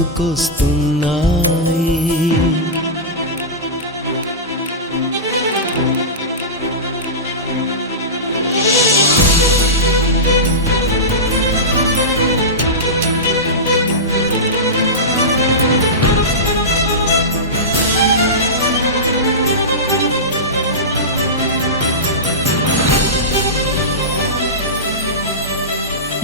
గుర్తుకొస్తున్నాయి